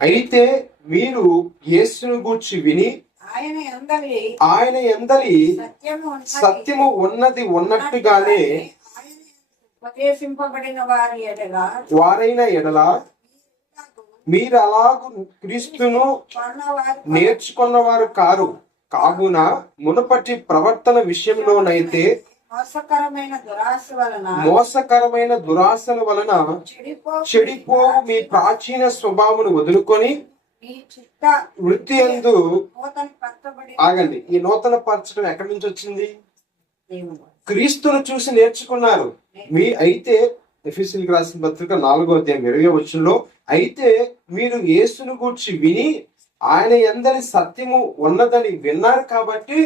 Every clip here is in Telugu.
అయితే మీరు యేసును గూర్చి విని ఆయన యందలి సత్యము ఉన్నది ఉన్నట్టుగానే ఉపదేశింపబడిన వారైన ఎడల మీరు అలాగు క్రీస్తును నేర్చుకున్నవారు కావున మునుపటి ప్రవర్తన విషయంలోనైతే మోసకరమైన దురాశల వలన చెడిపో మీ ప్రాచీన స్వభావమును వదులుకొని వృత్తి యందు ఆగండి. ఈ నూతన పరచడం ఎక్కడి నుంచి వచ్చింది? క్రీస్తును చూసి నేర్చుకున్నారు. అయితే ఎఫెసీయులకు రాసిన పత్రిక 4:20 అయితే మీరు యేసును గూర్చి విని ఆయన యందలి సత్యము ఉన్నదని విన్నారు కాబట్టి,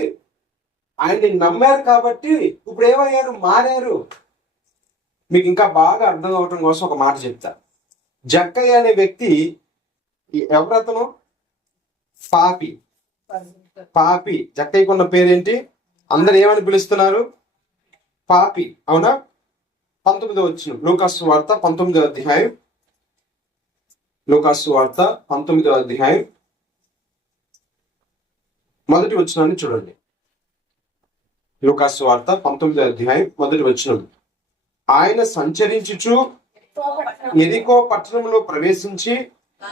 ఆయన్ని నమ్మారు కాబట్టి ఇప్పుడు ఏమయ్యారు? మారారు. మీకు ఇంకా బాగా అర్థం అవటం కోసం ఒక మాట చెప్తా. జక్కయ్య అనే వ్యక్తి ఎవరతను? పాపి. జక్కయ్యకు ఉన్న పేరేంటి? అందరు ఏమని పిలుస్తున్నారు? పాపి. అవునా? 19వ వచనం లూకాసు వార్త 19వ అధ్యాయం. లూకాసు వార్త 19వ అధ్యాయం మొదటి వచనాన్ని చూడండి. లూకాసు వార్త 19వ అధ్యాయం మొదటి వచనం. ఆయన సంచరించుచు ఎరికో పట్టణంలో ప్రవేశించి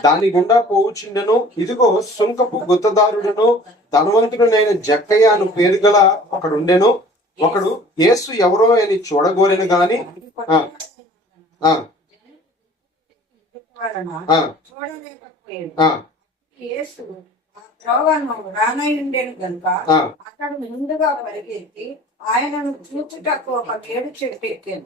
దాని గుండా పోవుచుండెను. ఇదిగో సుంకపు గుత్తదారుడును ధనవంతుడునైన జక్కయ్య అను పేరు గల ఒకడుండెను. ఒకడు యేసు ఎవరో అని చూడగోరెను గాని అతడు ముందుగా పరిగెత్తి ఆయనను చూచుటకు ఒక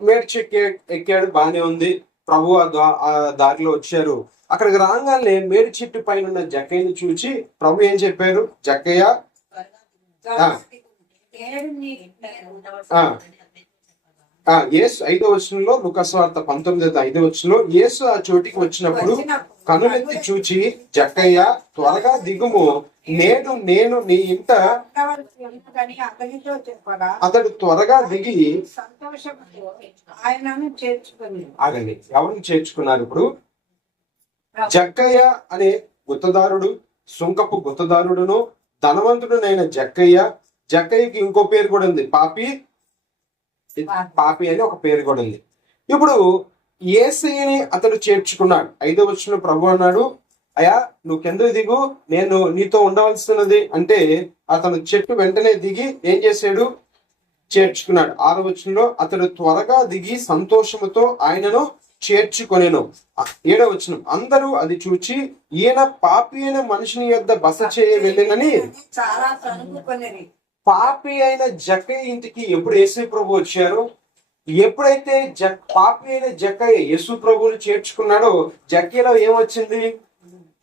మేడు చెట్టు ఎక్కాడు. బానే ఉంది. ప్రభు ఆ దారిలో వచ్చారు. అక్కడికి రాగానే మేడి చెట్టు పైన ఉన్న జక్కయ్యను చూచి ప్రభు ఏం చెప్పారు? జక్కయ్య యేసు 5వ వచనంలో లూకాసు వార్త 19:5 యేసు ఆ చోటికి వచ్చినప్పుడు కనులెత్తి చూచి జక్కయ్య త్వరగా దిగుము, నేడు నేను నీ ఇంట. అతడు త్వరగా దిగి ఆగండి. ఎవరిని చేర్చుకున్నారు ఇప్పుడు? జక్కయ్య అనే గుత్తదారుడు, సుంకపు గుత్తదారుడును ధనవంతుడునైన జక్కయ్యకి ఇంకో పేరు కూడా ఉంది. పాపి అని ఒక పేరు కూడా ఉంది. ఇప్పుడు యేసయ్యని అతడు చేర్చుకున్నాడు. 5వ వచనంలో ప్రభు అన్నాడు, అయ్యా నువ్వు కిందకి దిగు, నేను నీతో ఉండవలసినది అంటే అతను చెట్టు వెంటనే దిగి ఏం చేశాడు? చేర్చుకున్నాడు. 6వ వచనంలో అతడు త్వరగా దిగి సంతోషముతో ఆయనను చేర్చుకొనెను. 7వ వచనం అందరూ అది చూచి ఈయన పాపి అయిన మనిషిని యొద్ద బస చేయ వెళ్ళినని. పాపి అయిన జక్కయ్య ఇంటికి ఎప్పుడు యేసు ప్రభు వచ్చారు? ఎప్పుడైతే పాపి అయిన జక్కయ్య యేసు ప్రభువుని చేర్చుకున్నాడో జక్కయ్యలో ఏమొచ్చింది?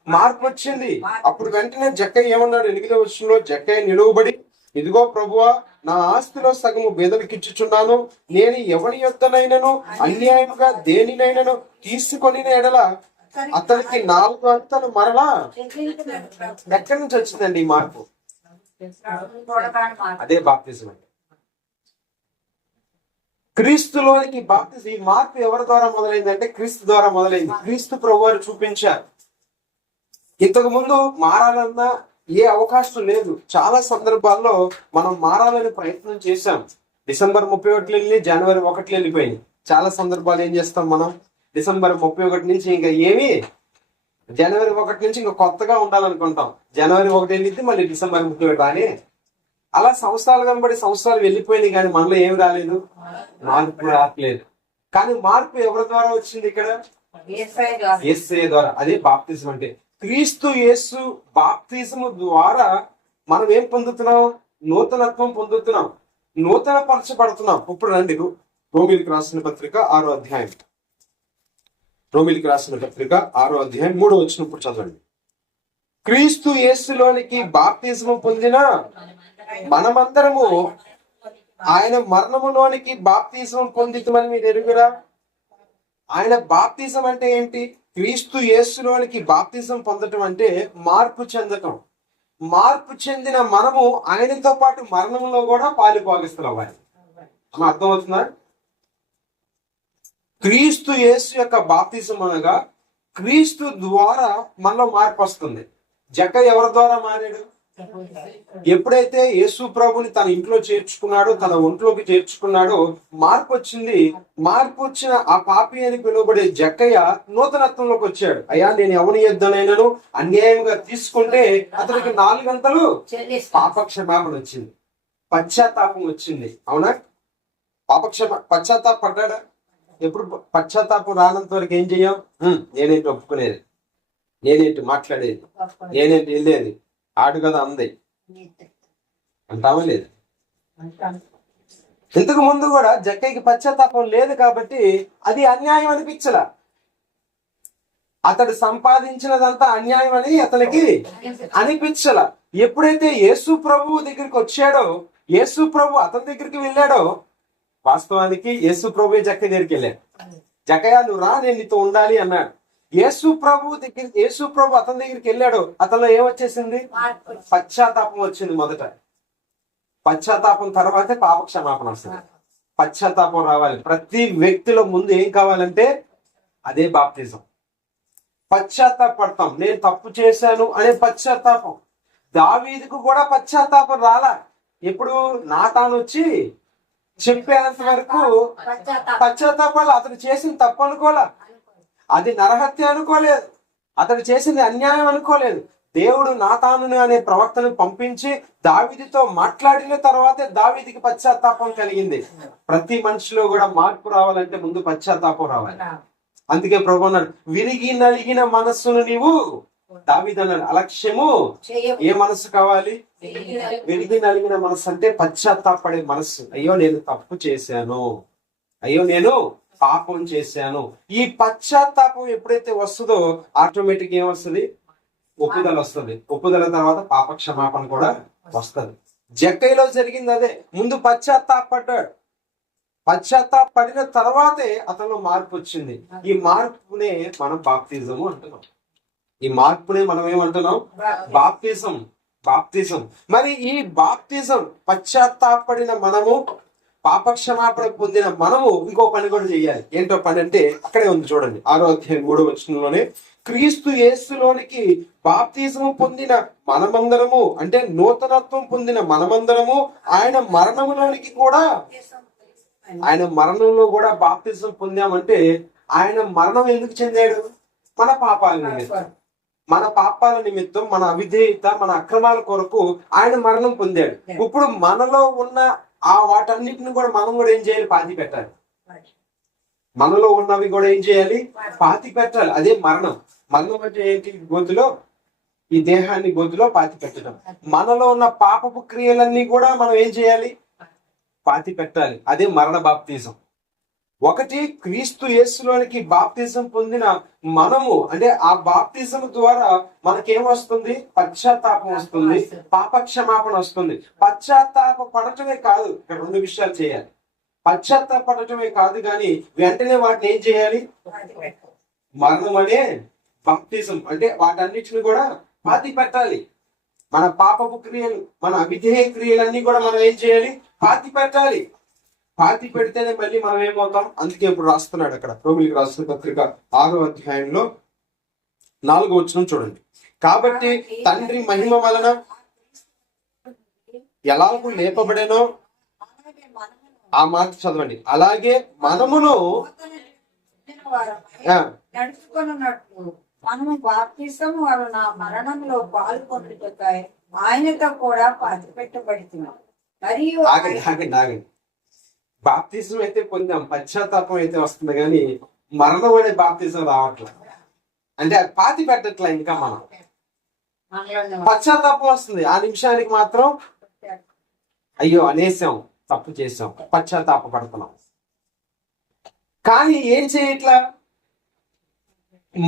మార్పు వచ్చింది. అప్పుడు వెంటనే జక్కయ్య ఏమన్నాడు? 8వ వచనంలో జక్కయ్య నిలువబడి, ఇదిగో ప్రభువా, నా ఆస్తిలో సగము బేదలకిచ్చుచున్నాను. నేను ఎవరి యొద్దనైనను అన్యాయముగా దేనినైనను తీసుకొని ఎడల అతనికి 4 అంతలు మరలా. ఎక్కడి నుంచి వచ్చిందండి ఈ మార్పు? అదే బాప్తిజం అంటే. క్రీస్తులోనికి బాప్తిజం. ఈ మార్పు ఎవరి ద్వారా మొదలైందంటే క్రీస్తు ద్వారా మొదలైంది. క్రీస్తు ప్రభువారు చూపించారు. ఇంతకు ముందు మారాలన్నా ఏ అవకాశం లేదు. చాలా సందర్భాల్లో మనం మారాలని ప్రయత్నం చేశాం. డిసెంబర్ 31 వెళ్ళి జనవరి 1 వెళ్ళిపోయింది. చాలా సందర్భాలు ఏం చేస్తాం మనం? డిసెంబర్ 31 నుంచి ఇంకా ఏమి, జనవరి 1 నుంచి ఇంకా కొత్తగా ఉండాలనుకుంటాం. జనవరి 1 వెళ్ళింది, మళ్ళీ డిసెంబర్ 31 రాని. అలా సంవత్సరాలు కనబడి సంవత్సరాలు వెళ్ళిపోయినాయి, కానీ మనలో ఏమి రాలేదు, మార్పు రావట్లేదు. కానీ మార్పు ఎవరి ద్వారా వచ్చింది? ఇక్కడ యేసయ్య ద్వారా. అదే బాప్తిజం అంటే. క్రీస్తు యేసు బాప్తిజము ద్వారా మనం ఏం పొందుతున్నాం? నూతనత్వం పొందుతున్నాం, నూతన పరచబడుతున్నాం. ఇప్పుడు రండి రోమీయులకు రాసిన పత్రిక 6వ అధ్యాయం. రోమీయులకు రాసిన పత్రిక 6వ అధ్యాయం 3వ వచనం ఇప్పుడు చదవండి. క్రీస్తు యేసులోనికి బాప్తిజము పొందిన మనమందరము ఆయన మరణములోనికి బాప్తిజం పొందితమని మీరు ఎరుగురా? ఆయన బాప్తిజం అంటే ఏంటి? క్రీస్తు యేసులోనికి బాప్తిజం పొందటం అంటే మార్పు చెందటం. మార్పు చెందిన మనము ఆయనతో పాటు మరణంలో కూడా పాలుభాగస్తులు అవ్వాలి. అర్థమవుతుందా? క్రీస్తు యేసు యొక్క బాప్తిజం అనగా క్రీస్తు ద్వారా మనలో మార్పు వస్తుంది. జక్కయ్య ఎవరి ద్వారా మారాడు? ఎప్పుడైతే యేసు ప్రభుని తన ఇంట్లో చేర్చుకున్నాడో, తన ఒంట్లోకి చేర్చుకున్నాడో మార్పు వచ్చింది. మార్పు వచ్చిన ఆ పాపి అని పిలువబడే జక్కయ్య నూతనత్వంలోకి వచ్చాడు. అయ్యా, నేను ఎవరి యుద్ధనైనాను అన్యాయంగా తీసుకుంటే అతనికి 4 గంటలు పాపక్షమాపణ వచ్చింది, పశ్చాత్తాపం వచ్చింది. అవునా? పశ్చాత్తాపడ్డా? ఎప్పుడు పశ్చాత్తాపం రానంత వరకు ఏం చెయ్యం? నేనేంటి ఒప్పుకునేది, నేనేంటి మాట్లాడేది, నేనేంటి వెళ్ళేది, ఆడు కదా అంది అంటామా లేదు? ఇంతకు ముందు కూడా జక్కయ్యకి పశ్చాత్తాపం లేదు కాబట్టి అది అన్యాయం అనిపించలా. అతడు సంపాదించినదంతా అన్యాయం అని అతనికి అనిపించలా. ఎప్పుడైతే యేసు ప్రభు దగ్గరికి వచ్చాడో, యేసు ప్రభు అతని దగ్గరికి వెళ్ళాడో, వాస్తవానికి యేసు ప్రభు జక్కయ్య దగ్గరికి వెళ్ళాడు. జక్కయ్య, నువ్వు రా, నేను నీతో ఉండాలి అన్నాడు. యేసు ప్రభు అతని దగ్గరికి వెళ్ళాడు. అతనిలో ఏమొచ్చేసింది? పశ్చాత్తాపం వచ్చింది. మొదట పశ్చాత్తాపం తర్వాతే పాప క్షమాపణ వస్తుంది. పశ్చాత్తాపం రావాలి. ప్రతి వ్యక్తిలో ముందు ఏం కావాలంటే అదే బాప్తిజం. పశ్చాత్తాపడతాం, నేను తప్పు చేశాను అనే పశ్చాత్తాపం. దావీదుకు కూడా పశ్చాత్తాపం రాలా. ఎప్పుడు? నాతాను వచ్చి చెప్పేంత వరకు పశ్చాత్తాపాలు. అతను చేసిన తప్పు అనుకోలా, అది నరహత్య అనుకోలేదు, అతడు చేసింది అన్యాయం అనుకోలేదు. దేవుడు నాతాను అనే ప్రవక్తను పంపించి దావీదుతో మాట్లాడిన తర్వాతే దావీదుకి పశ్చాత్తాపం కలిగింది. ప్రతి మనిషిలో కూడా మార్పు రావాలంటే ముందు పశ్చాత్తాపం రావాలి. అందుకే ప్రభు అన్నాడు, విరిగి నలిగిన మనస్సును నీవు, దావీదు అన్నాడు, అలక్ష్యము. ఏ మనస్సు కావాలి? విరిగి నలిగిన మనస్సు అంటే పశ్చాత్తాపడే మనస్సు. అయ్యో, నేను తప్పు చేశాను, అయ్యో నేను పాపం చేశాను. ఈ పశ్చాత్తాపం ఎప్పుడైతే వస్తుందో ఆటోమేటిక్ ఏమొస్తుంది? ఒప్పుదల వస్తుంది. ఒప్పుదల తర్వాత పాప క్షమాపణ కూడా వస్తుంది. జక్కయ్యలో జరిగింది అదే. ముందు పశ్చాత్తాపడ్డాడు, పశ్చాత్తాపడిన తర్వాతే అతనిలో మార్పు వచ్చింది. ఈ మార్పునే మనం బాప్తిజము అంటున్నాం. ఈ మార్పునే మనం ఏమంటున్నాం? బాప్తిజం. బాప్తిజం. మరి ఈ బాప్తిజం పశ్చాత్తాపడిన మనము, పాపక్షమాపణ పొందిన మనము ఇంకో పని కూడా చేయాలి. ఏంటో పని అంటే అక్కడే ఉంది చూడండి, 6వ అధ్యాయం 3వ వచనంలోనే, క్రీస్తు యేసులోనికి బాప్తిజము పొందిన మనమందరము, అంటే నూతనత్వం పొందిన మనమందరము ఆయన మరణంలోనికి కూడా, ఆయన మరణంలో కూడా బాప్తిజం పొందామంటే, ఆయన మరణం ఎందుకు చెందాడు? మన పాపాల నిమిత్తం. మన పాపాల నిమిత్తం, మన అవిధేయత, మన అక్రమాల కొరకు ఆయన మరణం పొందాడు. ఇప్పుడు మనలో ఉన్న ఆ వాటన్నిటిని కూడా మనం కూడా ఏం చేయాలి? పాతి పెట్టాలి. మనలో ఉన్నవి కూడా ఏం చేయాలి? పాతి పెట్టాలి. అదే మరణం. మరణం అంటే ఏంటి? గోతులో, ఈ దేహాన్ని గోతులో పాతి పెట్టడం. మనలో ఉన్న పాపపు క్రియలన్నీ కూడా మనం ఏం చేయాలి? పాతి పెట్టాలి. అదే మరణ బాప్తిజం. ఒకటి, క్రీస్తు యేసులోనికి బాప్తిజం పొందిన మనము, అంటే ఆ బాప్తిజం ద్వారా మనకేమొస్తుంది? పశ్చాత్తాపం వస్తుంది, పాపక్షమాపణ వస్తుంది. పశ్చాత్తాప పడటమే కాదు, ఇక్కడ 2 విషయాలు చేయాలి. పశ్చాత్తాపడటమే కాదు కానీ వెంటనే వాటిని ఏం చేయాలి? మరణం అనే బాప్తిజం అంటే వాటన్నిటిని కూడా పాతి పెట్టాలి. మన పాపపు క్రియలు, మన అవిధేయ క్రియలన్నీ కూడా మనం ఏం చేయాలి? పాతి పెట్టాలి. పాతి పెడితేనే మళ్ళీ మనం ఏమవుతాం? అందుకే ఇప్పుడు రాస్తున్నాడు అక్కడ, రోమిలికి రాసిన పత్రిక 6వ అధ్యాయంలో 4వ వచనం చూడండి. కాబట్టి తండ్రి మహిమ వలన ఎలాగూ లేపబడేనో, ఆ మాట చదవండి, అలాగే మనమును నడుచుకున్నట్లు మనము బాప్తిసము వలన మరణంలో పాల్గొంటుతాయి ఆయనతో కూడా పాతి పెట్టబడుతున్నాం. మరియు ఆగండి. బాప్తిజం అయితే పొందాం, పశ్చాత్తాపం అయితే వస్తుంది కానీ మరణం అనే బాప్తిజం రావట్లేదు. అంటే అది పాతి పెట్టట్లే. ఇంకా మనం పశ్చాత్తాపం వస్తుంది, ఆ నిమిషానికి మాత్రం అయ్యో అనేసాం, తప్పు చేసాం, పశ్చాత్తాప పడుతున్నాం. కానీ ఏం చేయట్లా?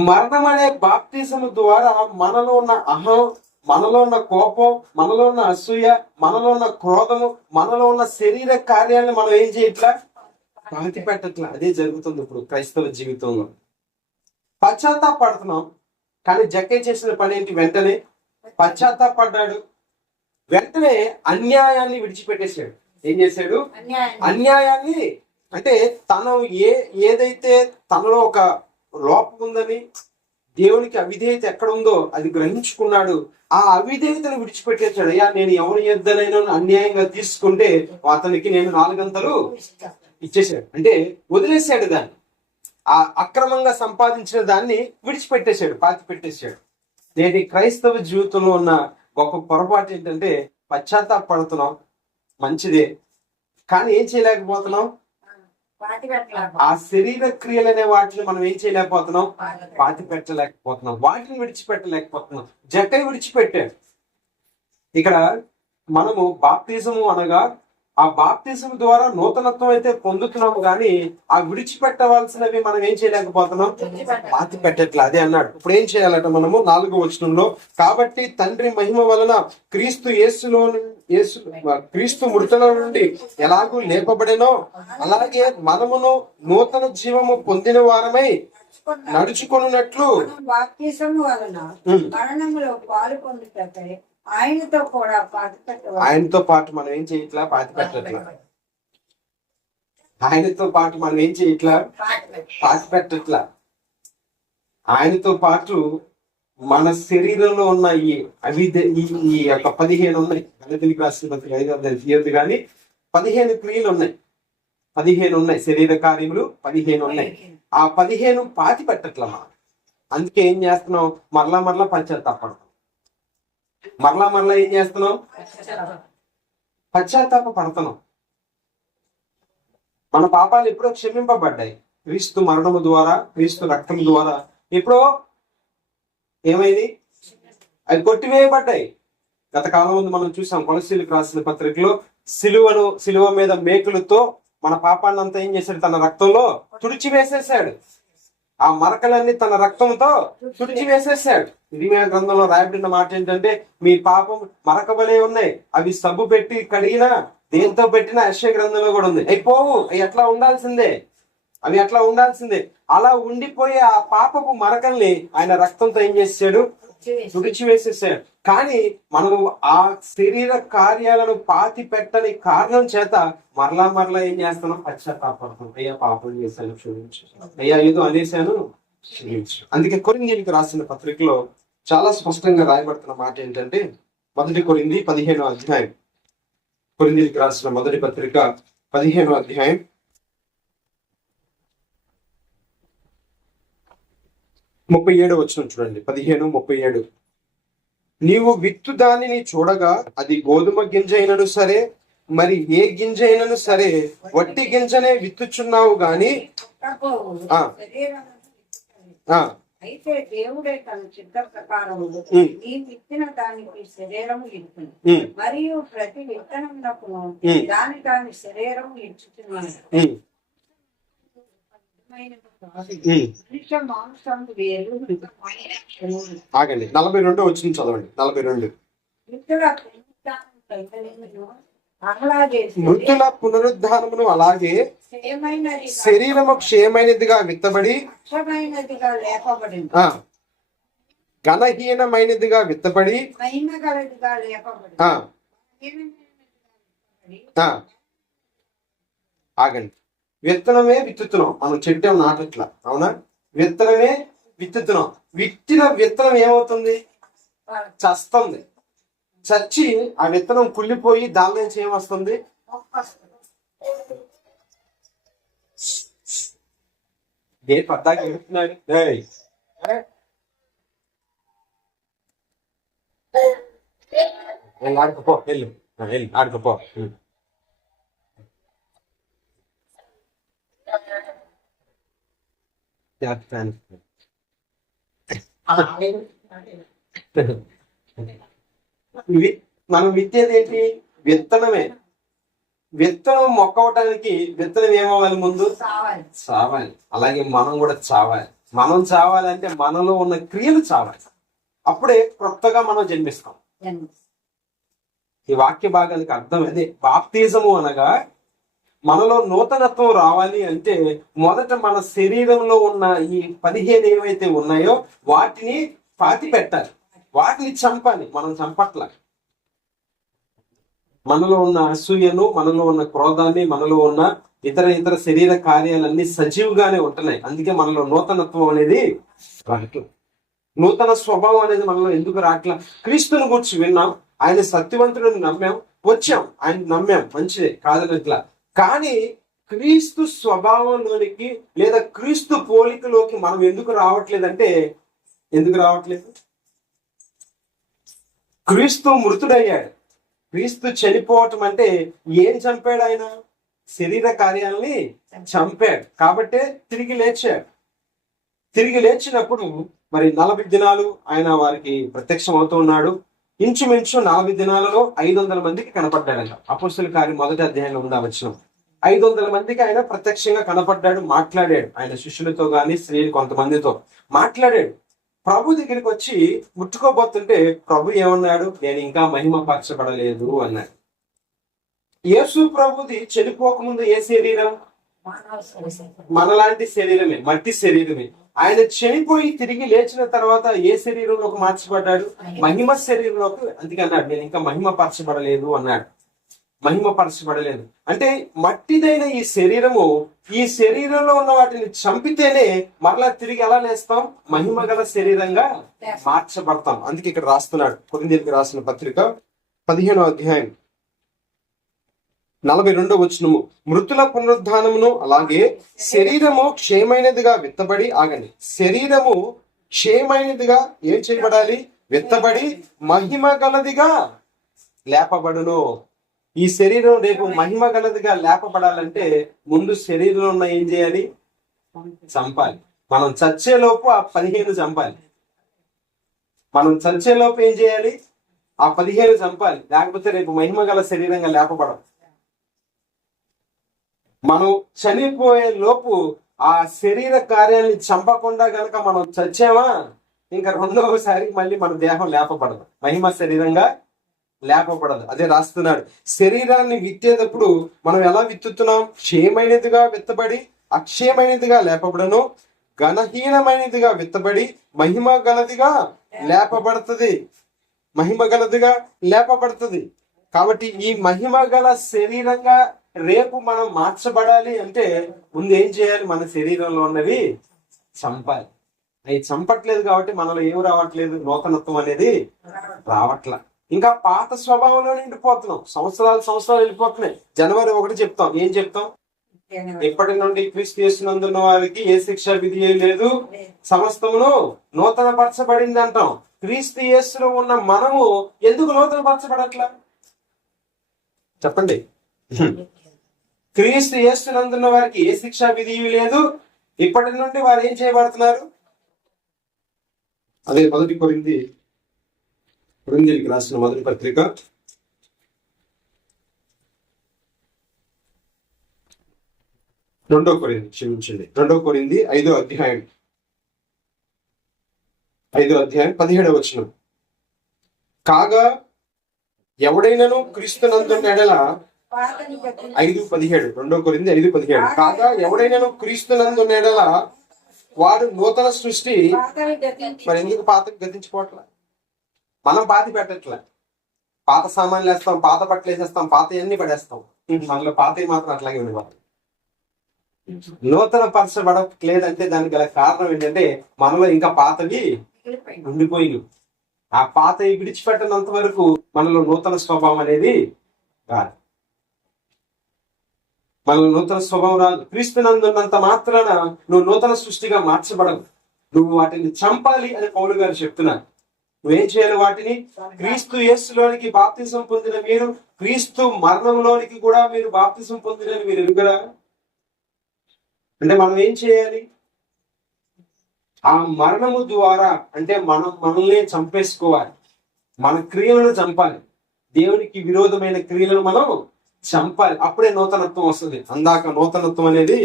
మరణం అనే బాప్తిజం ద్వారా మనలో ఉన్న అహం, మనలో ఉన్న కోపం, మనలో ఉన్న అసూయ, మనలో ఉన్న క్రోధము, మనలో ఉన్న శరీర కార్యాలను మనం ఏం చేయట్లా? పాతి పెట్టట్లా. అదే జరుగుతుంది ఇప్పుడు క్రైస్తవ జీవితంలో. పశ్చాత్తాపడుతున్నాం కానీ జక్కయ్య చేసిన పని ఏంటి? వెంటనే పశ్చాత్తాపడ్డాడు, వెంటనే అన్యాయాన్ని విడిచిపెట్టేశాడు. ఏం చేశాడు? అన్యాయాన్ని, అంటే తను ఏదైతే తనలో ఒక లోపం ఉందని, దేవునికి అవిధేయత ఎక్కడ ఉందో అది గ్రహించుకున్నాడు. ఆ అవిధేయతను విడిచిపెట్టేశాడు. అయ్యా, నేను ఎవరి యొద్దనైనా అన్యాయంగా తీసుకుంటే అతనికి నేను 4 గంటలు ఇచ్చేసాడు. అంటే వదిలేశాడు దాన్ని. ఆ అక్రమంగా సంపాదించిన దాన్ని విడిచిపెట్టేశాడు, పాతి పెట్టేశాడు. నేటి క్రైస్తవ జీవితంలో ఉన్న గొప్ప పొరపాటు ఏంటంటే పశ్చాత్తాపడుతున్నాం, మంచిదే, కానీ ఏం చేయలేకపోతున్నాం. ఆ శరీర క్రియలనే వాటిని మనం ఏం చేయలేకపోతున్నాం, పాతి పెట్టలేకపోతున్నాం, వాటిని విడిచిపెట్టలేకపోతున్నాం. జక్కై విడిచిపెట్టాడు. ఇక్కడ మనము బాప్తిజము అనగా ఆ బాప్తిజం ద్వారా నూతనత్వం అయితే పొందుతున్నాము, కానీ ఆ విడిచిపెట్టవలసినవి మనం ఏం చేయలేకపోతున్నాం, పాతి పెట్టట్లే. అదే అన్నాడు. ఇప్పుడు ఏం చేయాలట మనము 4వ వచనంలో, కాబట్టి తండ్రి మహిమ వలన క్రీస్తు మృతుల నుండి ఎలాగూ లేపబడేనో అలాగే మనమును నూతన జీవము పొందిన వారమై నడుచుకొనున్నట్లు బాప్తిసము వలన మరణములో పాలు పొందుటకై ఆయనతో కూడా ఆయనతో పాటు మనం ఏం చేయట్లా, పాతి పెట్టట్లా. ఆయనతో పాటు మనం ఏం చేయట్లా, పాతి పెట్టట్లా. ఆయనతో పాటు మన శరీరంలో ఉన్న ఈ యొక్క 15 ఉన్నాయి. గలతీయులకు రాసిన పత్రిక 5వ అధ్యాయం తీయద్దు కానీ 15 క్రియలు ఉన్నాయి. 15 ఉన్నాయి, శరీర కార్యములు 15 ఉన్నాయి. ఆ 15 పాతి పెట్టట్లా. అందుకే ఏం చేస్తున్నాం, మరలా పశ్చాత్తాపడతాం. మరలా ఏం చేస్తున్నాం, పశ్చాత్తాప పడుతున్నాం. మన పాపాలు ఎప్పుడో క్షమింపబడ్డాయి. క్రీస్తు మరణము ద్వారా, క్రీస్తు రక్తం ద్వారా ఎప్పుడో ఏమైంది, అవి కొట్టివేయబడ్డాయి. గత కాలం ముందు మనం చూసాం కొలస్సీలకు రాసిన పత్రికలో, సిలువ మీద మేకులతో మన పాపాన్ని అంతా ఏం చేశాడు, తన రక్తంలో తుడిచివేసేసాడు. ఆ మరకలన్నీ తన రక్తంతో తుడిచివేసేసాడు. ఇరిమియా గ్రంథంలో రాయబడిన మాట ఏంటంటే, మీ పాపం మరకబలే ఉన్నాయి, అవి సబ్బు పెట్టి కడిగినా దేంతో పెట్టినా యెషయా గ్రంథంలో కూడా ఉంది. అయిపోవు, అవి అట్లా ఉండాల్సిందే, అవి అట్లా ఉండాల్సిందే. అలా ఉండిపోయే ఆ పాపపు మరకల్ని ఆయన రక్తంతో ఏం చేసాడు, తుడిచివేసేసాడు. కానీ మనము ఆ శరీర కార్యాలను పాతి పెట్టని కారణం చేత మరలా ఏం చేస్తున్నాం, పశ్చాత్తాపడుతున్నాం. అయ్యా, పాపం చేశాను, క్షమించు. అయ్యా, ఏదో అనేశాను, క్షమించు. అందుకే కొరింథీయులకు రాసిన పత్రికలో చాలా స్పష్టంగా రాయబడుతున్న మాట ఏంటంటే, 1 కొరింథీ 15వ అధ్యాయం, కొరింథీయులకు రాసిన మొదటి పత్రిక 15వ అధ్యాయం 37వ వచనం చూడండి. 15:37. నీవు విత్తు దానిని చూడగా అది గోధుమ గింజ అయినను సరే, మరి ఏ గింజ అయినను సరే, వట్టి గింజనే విత్తుచున్నావు గాని అయితే దేవుడే తన చిత్త ప్రకారం ఈ విత్తిన దానికి శరీరము ఇస్తుంది, మరియు ప్రతి విత్తనమునకును దాని శరీరము ఇచ్చుతున్నాడు. ఆగండి, 42 వచ్చింది చదవండి. 42. మృతుల పునరుద్ధానమును అలాగే శరీరము క్షయమైనదిగా విత్తబడి ఘనహీనమైనదిగా విత్తబడి ఆగండి. విత్తనమే విత్తుతున్నాం మనం, చెట్టు నాటట్లా, అవునా? విత్తనమే విత్తుతున్నాం. విత్తిన విత్తనం ఏమవుతుంది, చస్తుంది. చచ్చి ఆ విత్తనం కుళ్ళిపోయి దాని నుంచి ఏమొస్తుంది, ఏ పద్దాకి ఎడుతున్నాడు, ఆడుకోపో, వెళ్ళు ఆడుకోపో. మనం విత్తేది ఏంటి, విత్తనమే. విత్తనం మొక్కవటానికి విత్తనం ఏమవ్వాలి, ముందు చావాలి. అలాగే మనం కూడా చావాలి. మనం చావాలంటే మనలో ఉన్న క్రియలు చావాలి. అప్పుడే కొత్తగా మనం జన్మిస్తాం. ఈ వాక్య భాగానికి అర్థం అదే. బాప్తిజము అనగా మనలో నూతనత్వం రావాలి అంటే మొదట మన శరీరంలో ఉన్న ఈ 15 ఏవైతే ఉన్నాయో వాటిని పాతి పెట్టాలి, వాటిని చంపాలి. మనం చంపట్ల. మనలో ఉన్న అసూయను, మనలో ఉన్న క్రోధాన్ని, మనలో ఉన్న ఇతర శరీర కార్యాలన్నీ సజీవుగానే ఉంటున్నాయి. అందుకే మనలో నూతనత్వం అనేది రావట్లేదు. నూతన స్వభావం అనేది మనలో ఎందుకు రావట్లా? క్రీస్తుని గురించి విన్నాం, ఆయన సత్యవంతుడిని నమ్మాం, వచ్చాం, ఆయన నమ్మాం, మంచిదే కాదని ఇట్లా. కానీ క్రీస్తు స్వభావంలోనికి లేదా క్రీస్తు పోలికలోకి మనం ఎందుకు రావట్లేదంటే, ఎందుకు రావట్లేదు? క్రీస్తు మృతుడయ్యాడు. క్రీస్తు చనిపోవటం అంటే ఏం చంపాడు? ఆయన శరీర కార్యాలని చంపాడు. కాబట్టే తిరిగి లేచాడు. తిరిగి లేచినప్పుడు మరి 40 దినాలు ఆయన వారికి ప్రత్యక్షం అవుతూ ఉన్నాడు. ఇంచుమించు 40 దినాలలో 500 మందికి కనపడ్డాడంట. అపొస్తలుల కార్యం 1వ అధ్యాయంలో ఉందా వచనం. 500 మందికి ఆయన ప్రత్యక్షంగా కనపడ్డాడు, మాట్లాడాడు. ఆయన శిష్యులతో గాని స్త్రీలు కొంతమందితో మాట్లాడాడు. ప్రభు దగ్గరికి వచ్చి ముట్టుకోబోతుంటే ప్రభు ఏమన్నాడు? నేను ఇంకా మహిమపరచబడలేదు అన్నాడు. యేసు ప్రభుది చనిపోకముందు ఏ శరీరం? మనలాంటి శరీరమే, మట్టి శరీరమే. ఆయన చనిపోయి తిరిగి లేచిన తర్వాత ఏ శరీరంలోకి మార్చబడ్డాడు? మహిమ శరీరంలోకి. అందుకే అన్నాడు నేను ఇంకా మహిమపరచబడలేదు అన్నాడు. మహిమపరచబడలేదు అంటే మట్టిదైన ఈ శరీరము, ఈ శరీరంలో ఉన్న వాటిని చంపితేనే మరలా తిరిగి ఎలా లేస్తాం? మహిమ గల శరీరంగా మార్చబడతాం. అందుకే ఇక్కడ రాస్తున్నాడు కొరింథీయులకు రాసిన పత్రిక 15వ అధ్యాయం 42వ వచనము. మృతుల పునరుద్ధానమును అలాగే శరీరము క్షయమైనదిగా విత్తబడి, ఆగండి, శరీరము క్షయమైనదిగా ఏం చేయబడాలి? విత్తబడి మహిమ గలదిగా లేపబడును. ఈ శరీరం రేపు మహిమ గలదిగా లేపబడాలంటే ముందు శరీరంలో ఉన్న ఏం చేయాలి? చంపాలి. మనం చచ్చేలోపు ఆ 15 చంపాలి. మనం చచ్చేలోపు ఏం చేయాలి? ఆ 15 చంపాలి. లేకపోతే రేపు మహిమ గల శరీరంగా లేపబడం. మనం చనిపోయే లోపు ఆ శరీర కార్యాన్ని చంపకుండా గనక మనం చచ్చామా, ఇంకా రెండవసారి మళ్ళీ మన దేహం లేపబడదు, మహిమ శరీరంగా లేపబడదు. అదే రాస్తున్నాడు. శరీరాన్ని విత్తేటప్పుడు మనం ఎలా విత్తుతున్నాం? క్షయమైనదిగా విత్తబడి అక్షయమైనదిగా లేపబడను, ఘనహీనమైనదిగా విత్తబడి మహిమ గలదిగా లేపబడుతుంది. మహిమ గలదిగా లేపబడుతుంది. కాబట్టి ఈ మహిమ గల శరీరంగా రేపు మనం మార్చబడాలి అంటే ముందు ఏం చేయాలి? మన శరీరంలో ఉన్నవి చంపాలి. అవి చంపట్లేదు కాబట్టి మనలో ఏం రావట్లేదు? నూతనత్వం అనేది రావట్ల. ఇంకా పాత స్వభావంలో నిండిపోతున్నాం. సంవత్సరాలు వెళ్ళిపోతున్నాయి. జనవరి 1 చెప్తాం. ఏం చెప్తాం? ఇప్పటి నుండి క్రీస్తు యేసునందున్న వారికి ఏ శిక్ష విధి లేదు, సమస్తమును నూతన పరచబడింది అంటాం. క్రీస్తు యేసులో ఉన్న మనము ఎందుకు నూతన పరచబడట్లా? చెప్పండి. క్రీస్తు యేసునందున్న వారికి ఏ శిక్ష విధి లేదు, ఇప్పటి నుండి వారు ఏం చేయబడుతున్నారు? అదే 1 కొరింథీయులకు రాసిన మొదటి పత్రిక 2వ కొరింథీ, క్షమించండి, 2వ కొరింథీ 5వ అధ్యాయం 17వ వచనం. కాగా ఎవడైనను క్రీస్తునందున్న ఎడల 5:17, 2వ కొరింథీ 5:17. కాగా ఎవడైనను క్రీస్తునందున్న ఎడల వాడు నూతన సృష్టి. మరి ఎందుకు పాతకి గతించిపోవట్లా? మనం పాతి పెట్టట్లే. పాత సామాన్లు వేస్తాం, పాత బట్టలు వేసేస్తాం, పాత అన్ని పడేస్తాం. మనలో పాత మాత్రం అట్లాగే ఉండిపోతాం. నూతన పరచబడలేదంటే దానికి గల కారణం ఏంటంటే మనలో ఇంకా పాతవి ఉండిపోయినవి. ఆ పాతవి విడిచిపెట్టినంత వరకు మనలో నూతన స్వభావం అనేది రాదు. మనలో నూతన స్వభావం రాదు. క్రీస్తునందున్నంత మాత్రాన నువ్వు నూతన సృష్టిగా మార్చబడవు. నువ్వు వాటిని చంపాలి అని పౌలు గారు చెప్తున్నారు. నువ్వేం చేయాలి? వాటిని క్రీస్తు యేసులోనికి బాప్తిసం పొందిన మీరు, క్రీస్తు మరణంలోనికి కూడా మీరు బాప్తిసం పొందినని మీరు ఎరుగరా? అంటే మనం ఏం చేయాలి? ఆ మరణము ద్వారా అంటే మనల్ని చంపేసుకోవాలి. మన క్రియలను చంపాలి. దేవునికి విరోధమైన క్రియలను మనం చంపాలి. అప్పుడే నూతనత్వం వస్తుంది. అందాక నూతనత్వం అనేది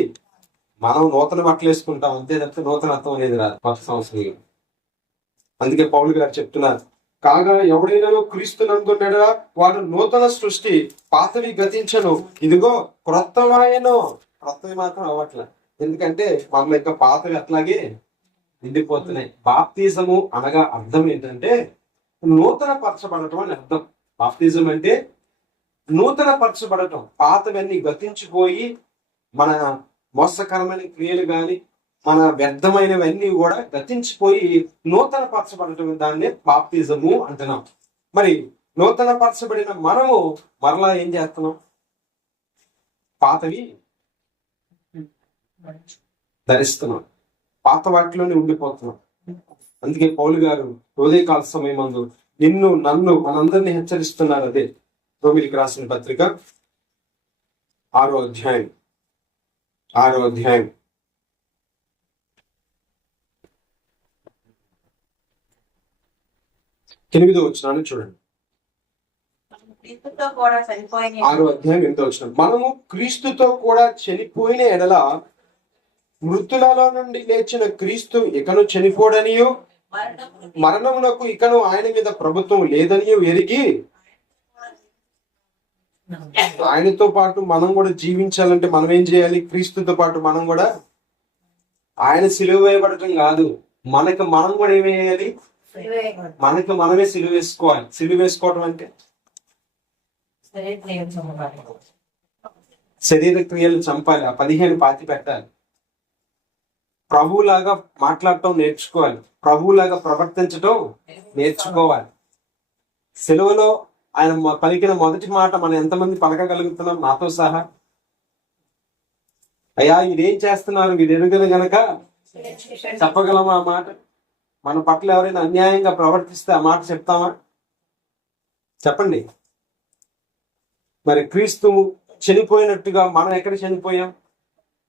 మనం నూతన బట్టలు వేసుకుంటాం అంతే తప్పితే నూతనత్వం అనేది రాదు కొత్త సంవత్సరం. అందుకే పౌలు గారు చెప్తున్నారు, కాగా ఎవడైనా క్రీస్తునందుండెడల వాడు నూతన సృష్టి, పాతవి గతించను, ఇదిగో క్రొత్తవాయను. క్రొత్తవి మాత్రం అవ్వట్లే. ఎందుకంటే మనలో ఇంకా పాతవి అట్లాగే నిండిపోతున్నాయి. బాప్తిజము అనగా అర్థం ఏంటంటే నూతన పరచబడటం అని అర్థం. బాప్తిజం అంటే నూతన పరచబడటం. పాతవన్నీ గతించిపోయి మన మోసకరమైన క్రియలు గాని మన వ్యర్థమైనవన్నీ కూడా గతించిపోయి నూతన పరచబడటం, దాన్ని బాప్తిజము అంటున్నాం. మరి నూతన పరచబడిన మనము మరలా ఏం చేస్తున్నాం? పాతవి ధరిస్తున్నాం, పాత వాటిలోనే ఉండిపోతున్నాం. అందుకే పౌలు గారు ఉదయకాల సమయం మందు నిన్ను నన్ను మనందరినీ హెచ్చరిస్తున్నారు. అదే రోమిలికి రాసిన పత్రిక 6వ అధ్యాయం 8వ వచనాన్ని చూడండి. 6వ అధ్యాయం 8వ వచనం. మనము క్రీస్తుతో కూడా చనిపోయిన ఎడల మృతులలో నుండి లేచిన క్రీస్తు ఇకను చనిపోడనియు మరణమునకు ఇకను ఆయన మీద ప్రభుత్వం లేదనియు ఎరిగి ఆయనతో పాటు మనం కూడా జీవించాలంటే మనం ఏం చేయాలి? క్రీస్తుతో పాటు మనం కూడా, ఆయన సిలువ వేయబడటం కాదు, మనం కూడా ఏమేయాలి? మనమే సిలువ వేసుకోవాలి. సిలువ వేసుకోవడం అంటే శరీర క్రియలు చంపాలి, ఆ 15 పాతి పెట్టాలి. ప్రభువులాగా మాట్లాడటం నేర్చుకోవాలి, ప్రభువులాగా ప్రవర్తించటం నేర్చుకోవాలి. సెలవులో ఆయన పలికిన మొదటి మాట మనం ఎంతమంది పలకగలుగుతున్నాం? నాతో సహా. అయ్యా ఇదేం చేస్తున్నారు మీరు ఎరుగలు గనక చెప్పగలమా ఆ మాట? మన పట్ల ఎవరైనా అన్యాయంగా ప్రవర్తిస్తే ఆ మాట చెప్తామా? చెప్పండి. మరి క్రీస్తు చనిపోయినట్టుగా మనం ఎక్కడ చనిపోయాం?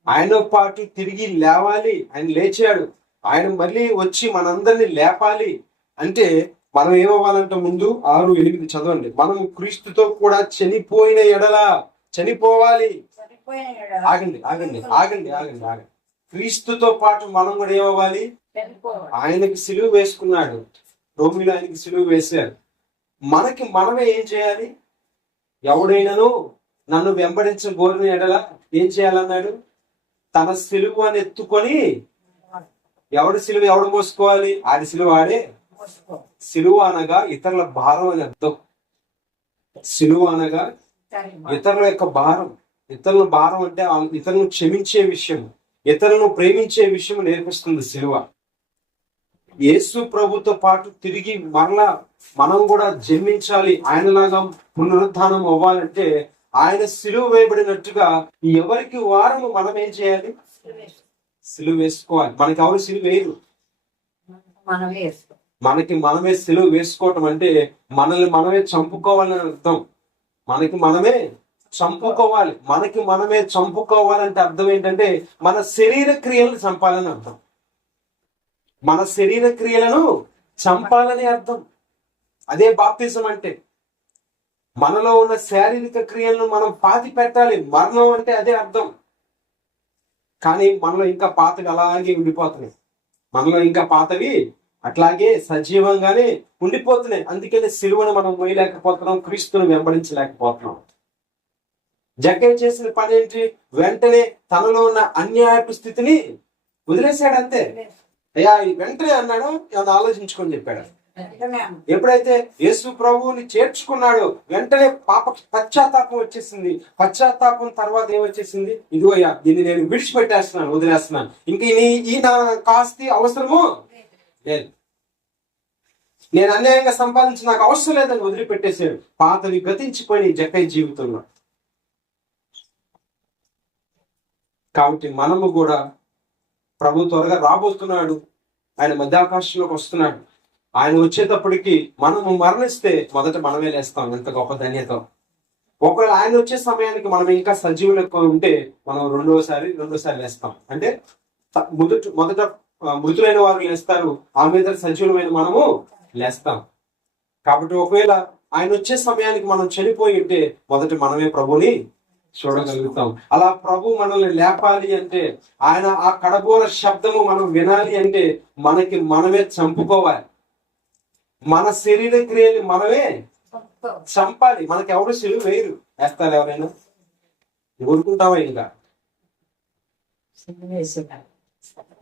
ఆయనతో పాటు తిరిగి లేవాలి. ఆయన లేచాడు, ఆయన మళ్ళీ వచ్చి మనందరినీ లేపాలి. అంటే మనం ఏమవ్వాలంట? ముందు 6, 8 చదవండి. మనం క్రీస్తుతో కూడా చనిపోయిన ఎడల చనిపోవాలి. ఆగండి. క్రీస్తుతో పాటు మనం కూడా ఏమవ్వాలి? ఆయనకి సిలువ వేసుకున్నాడు, రోమిలో ఆయనకి సిలువ వేశారు. మనమే ఏం చేయాలి? ఎవడైనాను నన్ను వెంబడించగోరిన ఎడల ఏం చేయాలన్నాడు? తన సిలువను ఎత్తుకొని, ఎవడు మోసుకోవాలి? ఆడి సిలువ ఆడే. సిలువ అనగా ఇతరుల భారం అని అర్థం. సిలువ అనగా ఇతరుల యొక్క భారం. ఇతరుల భారం అంటే ఇతరులను క్షమించే విషయం, ఇతరులను ప్రేమించే విషయం నేర్పిస్తుంది సిలువ. యేసు ప్రభుతో పాటు తిరిగి మరలా మనం కూడా జన్మించాలి, ఆయనలాగా పునరుద్ధానం అవ్వాలంటే ఆయన సిలువ వేయబడినట్టుగా ఎవరికి వారము మనం ఏం చేయాలి? సిలువ వేసుకోవాలి. మనకి ఎవరు సిలువ వేయరు, మనమే సిలువ వేసుకోవటం అంటే మనల్ని మనమే చంపుకోవాలని అర్థం. మనమే చంపుకోవాలంటే అర్థం ఏంటంటే మన శరీర క్రియలను చంపాలని అర్థం. మన శరీర క్రియలను చంపాలని అర్థం. అదే బాప్తిజం అంటే. మనలో ఉన్న శారీరక క్రియలను మనం పాతి పెట్టాలి. మరణం అంటే అదే అర్థం. కానీ మనలో ఇంకా పాతవి అలాగే ఉండిపోతున్నాయి. మనలో ఇంకా పాతవి అట్లాగే సజీవంగానే ఉండిపోతున్నాయి. అందుకనే సిలువను మనం మోయలేకపోతున్నాం, క్రీస్తును వెంబడించలేకపోతున్నాం. జక్కయ్య చేసిన పని ఏంటి? వెంటనే తనలో ఉన్న అన్యాయపు స్థితిని వదిలేశాడు, అంతే. అయ్యా వెంటనే అన్నాడు, ఏమన్నా ఆలోచించుకొని చెప్పాడు. ఎప్పుడైతే యేసు ప్రభువుని చేర్చుకున్నాడో వెంటనే పశ్చాత్తాపం వచ్చేసింది. పశ్చాత్తాపం తర్వాత ఏమొచ్చేసింది? ఇదిగోయ్యా దీన్ని నేను విడిచిపెట్టేస్తున్నాను, వదిలేస్తున్నాను, ఇంక ఈ నా కాస్తి అవసరము లేదు, నేను అన్యాయంగా సంపాదించి నాకు అవసరం లేదని వదిలిపెట్టేశాడు. పాతవి గతించిపోయి జక్కయ్య జీవితంలో. కాబట్టి మనము కూడా, ప్రభు త్వరగా రాబోతున్నాడు, ఆయన మధ్యాకాశంలోకి వస్తున్నాడు. ఆయన వచ్చేటప్పటికి మనము మరణిస్తే మొదట మనమే లేస్తాం. ఎంత గొప్ప ధన్యత. ఒకవేళ ఆయన వచ్చే సమయానికి మనం ఇంకా సజీవులకు ఉంటే మనం రెండోసారి లేస్తాం. అంటే మొదట మృతులైన వారు లేస్తారు, ఆ మీద సజీవులమైన మనము లేస్తాం. కాబట్టి ఒకవేళ ఆయన వచ్చే సమయానికి మనం చనిపోయి ఉంటే మొదట మనమే ప్రభుని చూడగలుగుతాం. అలా ప్రభు మనల్ని లేపాలి అంటే, ఆయన ఆ కడబోర శబ్దము మనం వినాలి అంటే మనమే చంపుకోవాలి. మన శరీర క్రియలు మనమే చంపాలి. మనకి ఎవరు సిలువ వేయరు. వేస్తారు ఎవరైనా? ఊరుకుంటావా? ఇంకా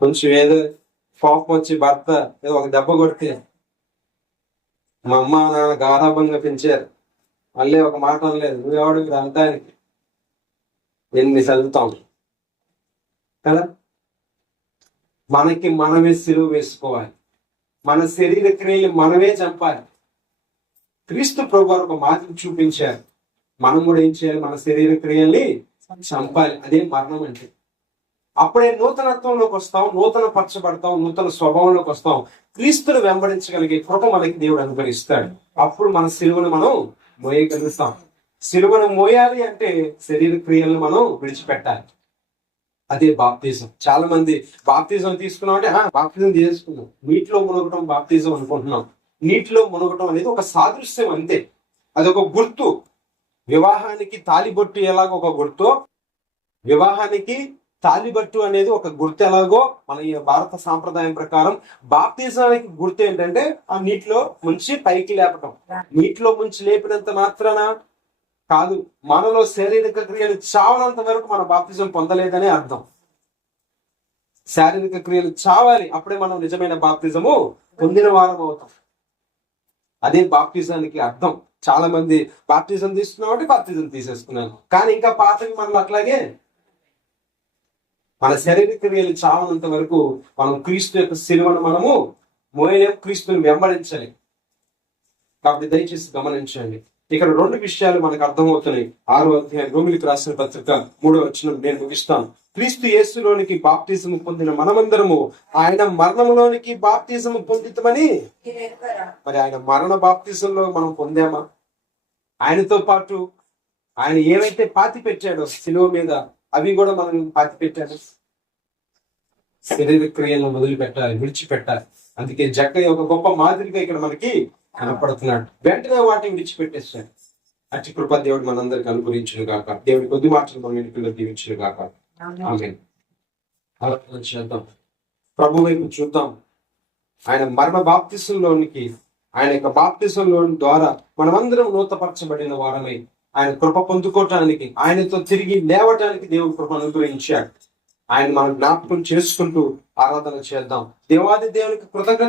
కొంచెం ఏదో కోపం వచ్చి భర్త ఏదో ఒక దెబ్బ కొడితే, మా అమ్మ నాన్న గారాభంగా పెంచారు, మళ్ళీ ఒక మాట అనలేదు, నువ్వెవడు అంటానికి ఎన్ని చదువుతాం కదా. మనకి మనమే సిలువ వేసుకోవాలి. మన శరీర క్రియలు మనమే చంపాలి. క్రీస్తు ప్రభువు ఒక మాదిరి చూపించారు. మనం కూడా ఏం చేయాలి? మన శరీర క్రియల్ని చంపాలి. అదే మరణం అంటే. అప్పుడే నూతనత్వంలోకి వస్తాం, నూతన పరచబడతాం, నూతన స్వభావంలోకి వస్తాం. క్రీస్తును వెంబడించగలిగే కృప మనకి దేవుడు అనుగ్రహిస్తాడు. అప్పుడు మన సిలువను మనం మోయగలుగుతాం. సిలువను మోయాలి అంటే శరీర క్రియలను మనం విడిచిపెట్టాలి. అదే బాప్తిజం. చాలా మంది బాప్తిజం తీసుకున్నాం అంటే బాప్తిజం తీసుకున్నాం, నీటిలో మునగటం బాప్తిజం అనుకుంటున్నాం. నీటిలో మునగటం అనేది ఒక సాదృశ్యం అంతే. అదొక గుర్తు. వివాహానికి తాలిబొట్టు ఎలాగో ఒక గుర్తు, వివాహానికి తాలిబట్టు అనేది ఒక గుర్తు ఎలాగో మన ఈ భారత సాంప్రదాయం ప్రకారం బాప్తిజానికి గుర్తు ఏంటంటే ఆ నీటిలో ముంచి పైకి లేపటం. నీటిలో ముంచి లేపినంత మాత్రాన కాదు, మనలో శారీరక క్రియలు చావనంత వరకు మన బాప్తిజం పొందలేదనే అర్థం. శారీరక క్రియలు చావాలి, అప్పుడే మనం నిజమైన బాప్తిజము పొందిన వారం అవుతాం. అదే బాప్తిజానికి అర్థం. చాలా మంది బాప్తిజం తీసుకున్నాం అంటే బాప్తిజం తీసేసుకున్నాను, కానీ ఇంకా పాతవి మనలో అట్లాగే మన శారీరక క్రియలు చావనంత వరకు మనం క్రీస్తు యొక్క సిలువను మనము మోయలేం, క్రీస్తుని వెంబడించాలి. కాబట్టి దయచేసి గమనించండి. ఇక్కడ 2 విషయాలు మనకు అర్థమవుతున్నాయి. 6వ అధ్యాయం రోమిలికి రాసిన పత్రిక 3వ వచనం నేను ముగిస్తాను. క్రీస్తు యేసులోనికి బాప్తిజము పొందిన మనమందరము ఆయన మరణంలోనికి బాప్తిజము పొందితమని. మరి ఆయన మరణ బాప్తిజంలో మనం పొందామా? ఆయనతో పాటు ఆయన ఏవైతే పాతి పెట్టాడో సిలువ మీద అవి కూడా మనం పాతి పెట్టాడు. శరీర క్రియలను వదిలిపెట్టాలి, విడిచిపెట్టాలి. అందుకే జక్కయ్య ఒక గొప్ప మాదిరిగా ఇక్కడ మనకి కనపడుతున్నాడు. వెంటనే వాటిని విడిచిపెట్టేస్తాడు. అట్టి కృప దేవుడు మనందరికి అనుగ్రహించును గాక. దేవుడి కొద్ది మాటలు మన ఇంటిలో దీవించును గాక. ఆమేన్. ఆలోచన చేద్దాం, ప్రభు వైపు చూద్దాం. ఆయన మరణ బాప్తిసంలోనికి, ఆయన యొక్క బాప్తిసంలో ద్వారా మనమందరం నూతపరచబడిన వారమై ఆయన కృప పొందుకోవటానికి, ఆయనతో తిరిగి లేవటానికి దేవుడు కృప అనుగ్రహించాడు. ఆయన మనం జ్ఞాపకం చేసుకుంటూ ఆరాధన చేద్దాం. దేవాది దేవునికి కృతజ్ఞత